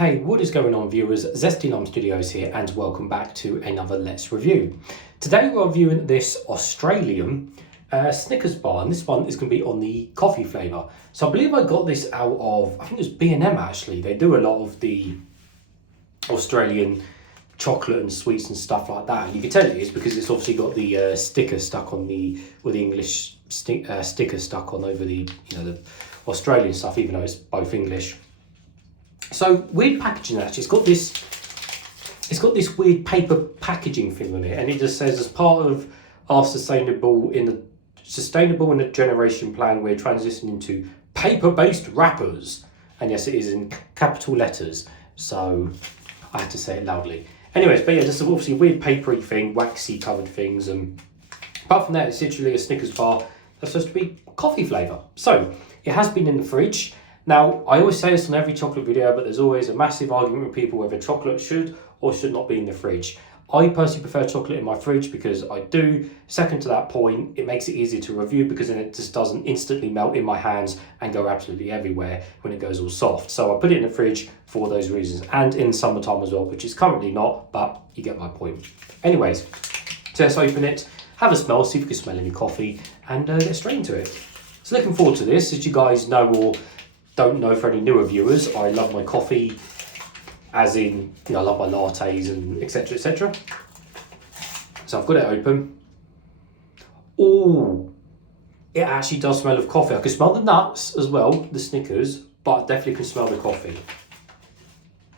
Hey, what is going on viewers? Zesty Lime Studios here and welcome back to another Let's Review. Today we're reviewing this Australian Snickers bar, and this one is going to be on the coffee flavour. So I believe I got this out of, I think it was B&M actually. They do a lot of the Australian chocolate and sweets and stuff like that. And you can tell it is because it's obviously got the sticker stuck on the, or the English sticker stuck on over the, the Australian stuff, even though it's both English. So weird packaging actually. It's got this weird paper packaging thing on it, and it just says as part of our sustainable in the generation plan, we're transitioning to paper-based wrappers. And yes, it is in capital letters. So I had to say it loudly. Anyways, but yeah, just obviously a weird papery thing, waxy covered things, and apart from that, it's literally a Snickers bar that's supposed to be coffee flavour. So it has been in the fridge. Now, I always say this on every chocolate video, but there's always a massive argument with people whether chocolate should or should not be in the fridge. I personally prefer chocolate in my fridge because I do. Second to that point, it makes it easier to review because then it just doesn't instantly melt in my hands and go absolutely everywhere when it goes all soft. So I put it in the fridge for those reasons, and in summertime as well, which is currently not, but you get my point. Anyways, so let's open it, have a smell, see if we can smell any coffee, and get straight into it. So looking forward to this. As you guys know or don't know, for any newer viewers, I love my coffee, as in, I love my lattes and etc, etc. So I've got it open. Oh, it actually does smell of coffee. I can smell the nuts as well, the Snickers, but I definitely can smell the coffee.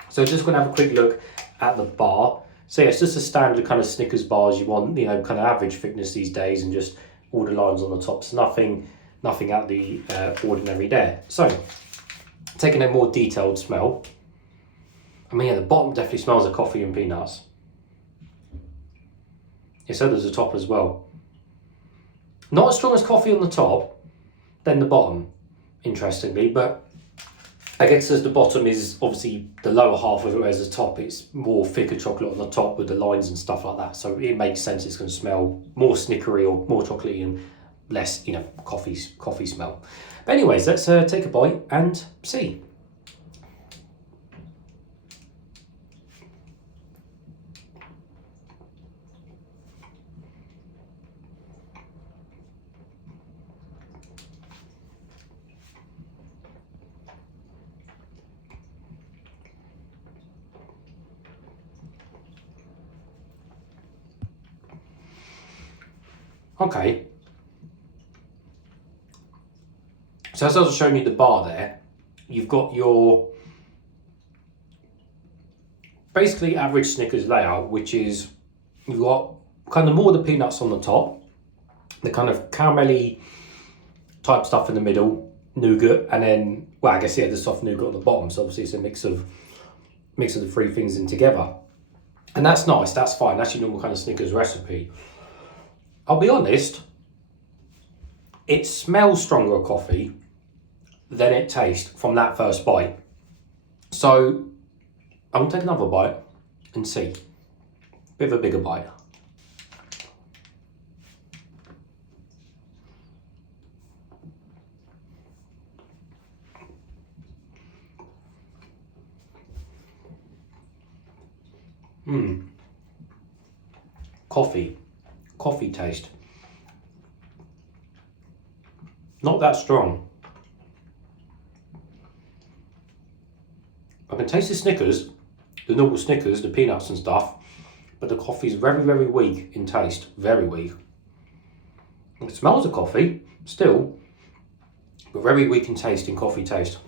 So just going to have a quick look at the bar. So yeah, it's just a standard kind of Snickers bars you want, kind of average thickness these days, and just all the lines on the top. So nothing out the ordinary there. So taking a more detailed smell. I mean, yeah, the bottom definitely smells of coffee and peanuts. Yeah, so does the top as well. Not as strong as coffee on the top, then the bottom, interestingly, but I guess as the bottom is obviously the lower half of it, whereas the top, it's more thicker chocolate on the top with the lines and stuff like that. So it makes sense it's going to smell more snickery or more chocolatey and less, coffee smell. But anyways, let's take a bite and see. Okay. So as I was showing you the bar there, you've got your basically average Snickers layout, which is you've got kind of more of the peanuts on the top, the kind of caramelly type stuff in the middle, nougat, and then, well, I guess, yeah, the soft nougat on the bottom. So obviously it's a mix of the three things in together. And that's nice, that's fine. That's your normal kind of Snickers recipe. I'll be honest, it smells stronger of coffee than it tastes from that first bite. So I'm gonna take another bite and see. Bit of a bigger bite. Coffee taste. Not that strong. I can taste the Snickers, the normal Snickers, the peanuts and stuff, but the coffee's very, very weak in taste, very weak. It smells of coffee, still, but very weak in taste, in coffee taste.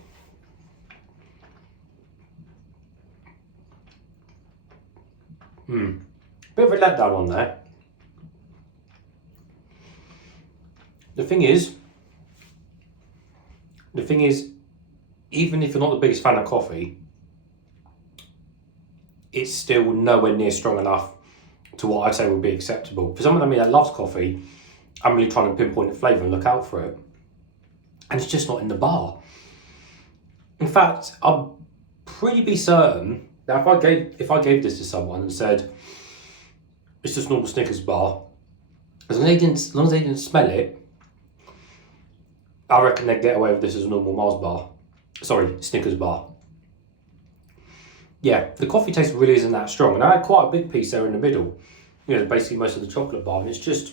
Bit of a letdown on there. The thing is, even if you're not the biggest fan of coffee, it's still nowhere near strong enough to what I'd say would be acceptable. For someone like me that loves coffee, I'm really trying to pinpoint the flavour and look out for it. And it's just not in the bar. In fact, I'll pretty be certain that if I gave this to someone and said, it's just normal Snickers bar, as long as they didn't smell it, I reckon they'd get away with this as a normal Mars bar. Sorry, Snickers bar. yeah, the coffee taste really isn't that strong. And I had quite a big piece there in the middle. You know, basically most of the chocolate bar, and it's just,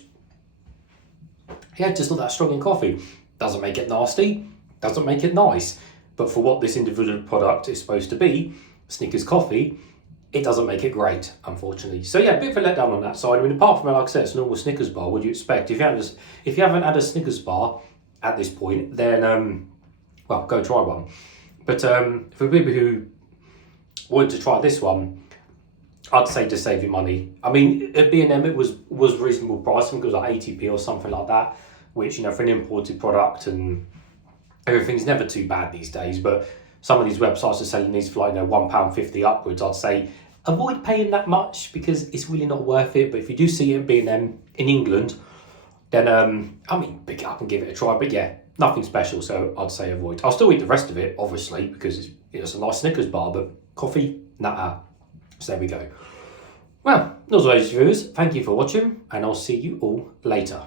yeah, just not that strong in coffee. Doesn't make it nasty, doesn't make it nice. But for what this individual product is supposed to be, Snickers coffee, it doesn't make it great, unfortunately. So yeah, a bit of a letdown on that side. I mean, apart from, like I said, it's a normal Snickers bar. What do you expect? If you haven't had a Snickers bar at this point, then well, go try one. But for people who want to try this one, I'd say just save your money. I mean, at B&M it was reasonable price. I think it was like 80p or something like that, which, you know, for an imported product, and everything's never too bad these days. But some of these websites are selling these for like, you know, £1.50 upwards. I'd say avoid paying that much because it's really not worth it. But if you do see it at B&M in England, then I mean, pick it up and give it a try. But yeah, nothing special, so I'd say avoid. I'll still eat the rest of it, obviously, because it's a nice Snickers bar. But coffee, nah. So there we go. Well, those are those viewers. Thank you for watching, and I'll see you all later.